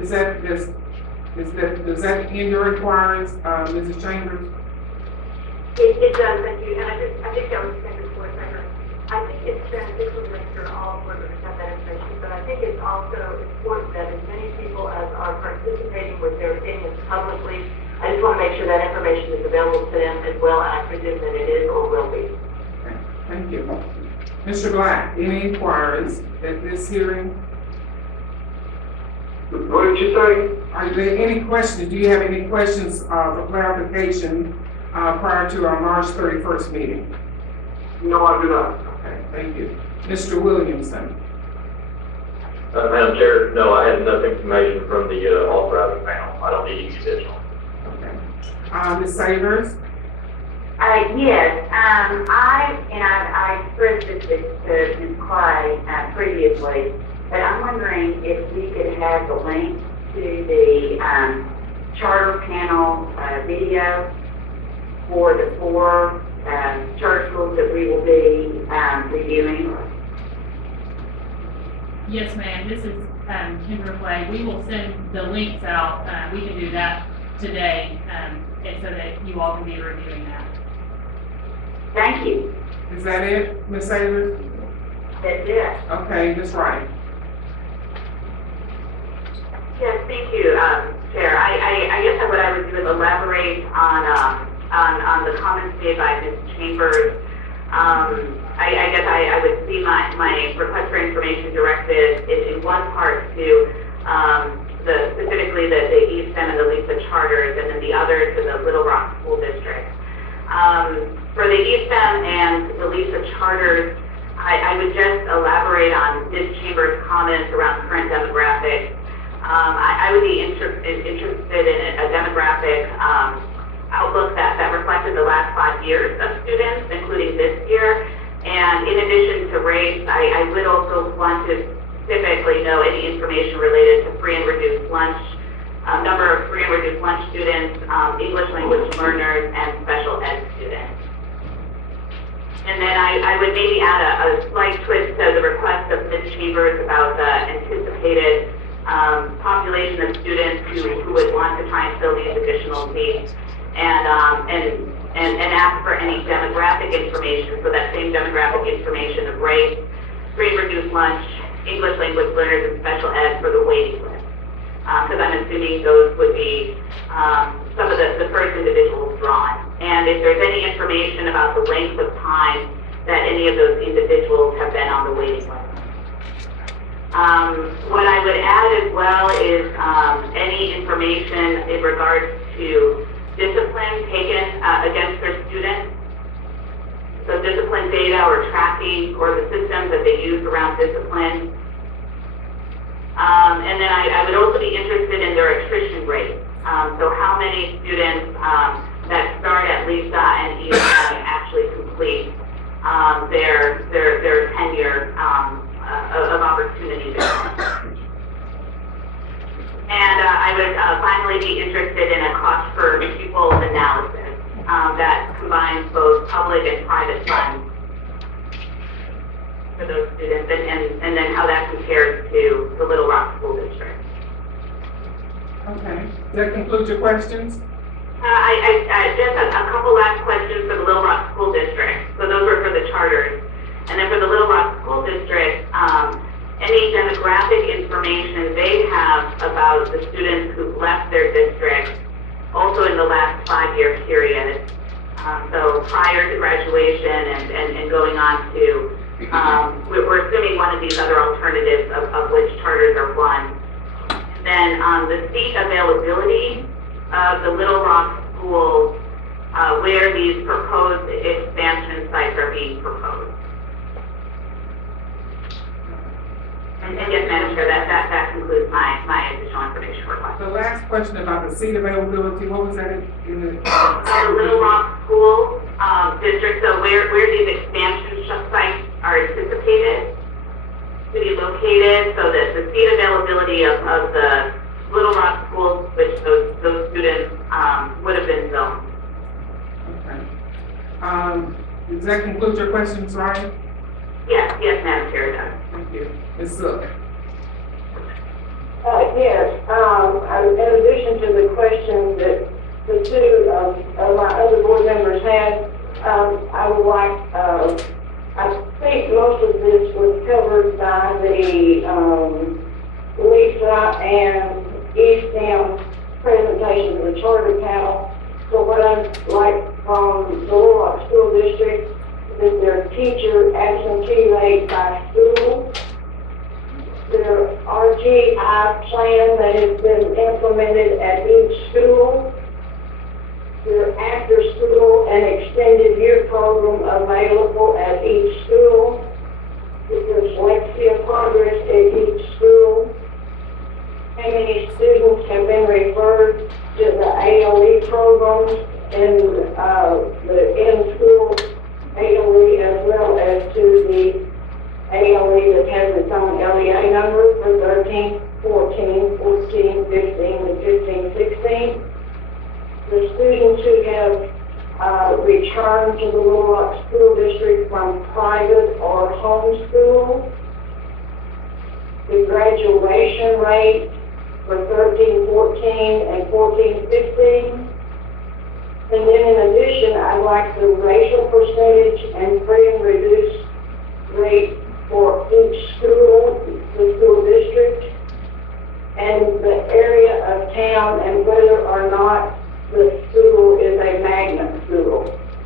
Does that end your inquiries, Mrs. Chambers? It does, thank you, and I think that was second for a second. I think it's beneficial to make sure all board members have that information, but I think it's also important that as many people as are participating with their opinions publicly, I just want to make sure that information is available to them as well, and I presume that it is or will be. Okay, thank you. Mr. Black, any inquiries at this hearing? What did you say? Are there any questions? Do you have any questions for clarification prior to our March 31st meeting? No, I do not. Okay, thank you. Mr. Williamson? Madam Chair, no, I have enough information from the authorizing panel. I don't need any additional. Okay. Ms. Savers? Yes, I expressed this to Ms. Clay previously, but I'm wondering if we could have the link to the charter panel video for the 4 charter schools that we will be reviewing. Yes, ma'am. This is Kendra Clay. We will send the links out. We can do that today, and so that you all can be reviewing that. Thank you. Is that it, Ms. Savers? That's it. Okay, Ms. Wright? Yes, thank you, Chair. I guess what I would do is elaborate on the comments made by Ms. Chambers. I guess I would see my request for information directed in one part to specifically the Estem and the Lisa charters, and then the other to the Little Rock School District. For the Estem and the Lisa charters, I would just elaborate on Ms. Chambers' comments around current demographics. I would be interested in a demographic outlook that reflected the last 5 years of students, including this year. And in addition to race, I would also want to specifically know any information related to free and reduced lunch, number of free and reduced lunch students, English language learners, and special ed students. And then I would maybe add a slight twist to the request of Ms. Chambers about the anticipated population of students who would want to try and fill these additional seats, and ask for any demographic information, so that same demographic information of race, free and reduced lunch, English language learners, and special ed for the waiting list. Because I'm assuming those would be some of the first individuals drawn. And if there's any information about the length of time that any of those individuals have been on the waiting list. What I would add as well is any information in regards to discipline taken against their students. So discipline data or tracking or the systems that they use around discipline. And then I would also be interested in their attrition rate. So how many students that start at Lisa and Estem actually complete their tenure of opportunity there. And I would finally be interested in a cost per pupil analysis that combines both public and private funds for those students, and then how that compares to the Little Rock School District. Okay. Does that conclude your questions? I just a couple last questions for the Little Rock School District. So those were for the charters. And then for the Little Rock School District, any demographic information they have about the students who've left their district, also in the last 5-year period. So prior to graduation and going on to, we're assuming one of these other alternatives of which charters are one. And then the seat availability of the Little Rock schools where these proposed expansion sites are being proposed. And yes, Madam Chair, that concludes my additional information request. The last question about the seat availability, what was that in the? The Little Rock School District, so where these expansion sites are anticipated to be located, so that the seat availability of the Little Rock schools, which those students would have been zoned. Okay. Does that conclude your questions, Ryan? Yes, Madam Chair, it does. Thank you. Ms. Zook. Yes, in addition to the questions that the two of my other board members had, I would like, I think most of this was covered by the, Lisa and Estem presentation of the charter panel. So what I'd like from the Little Rock School District is their teacher absentee rate by school, their RGI plan that has been implemented at each school, their after-school and extended year program available at each school, their dyslexia progress at each school, how many students have been referred to the ALE programs in the in-school ALE as well as to the ALE that has its own LEA number for 13, 14, 14, 15, and 15, 16. The students who have returned to the Little Rock School District from private or homeschool, the graduation rate for 13, 14, and 14, 15. And then in addition, I'd like the racial percentage and free and reduced rate for each school, the school district, and the area of town and whether or not the school is a magnet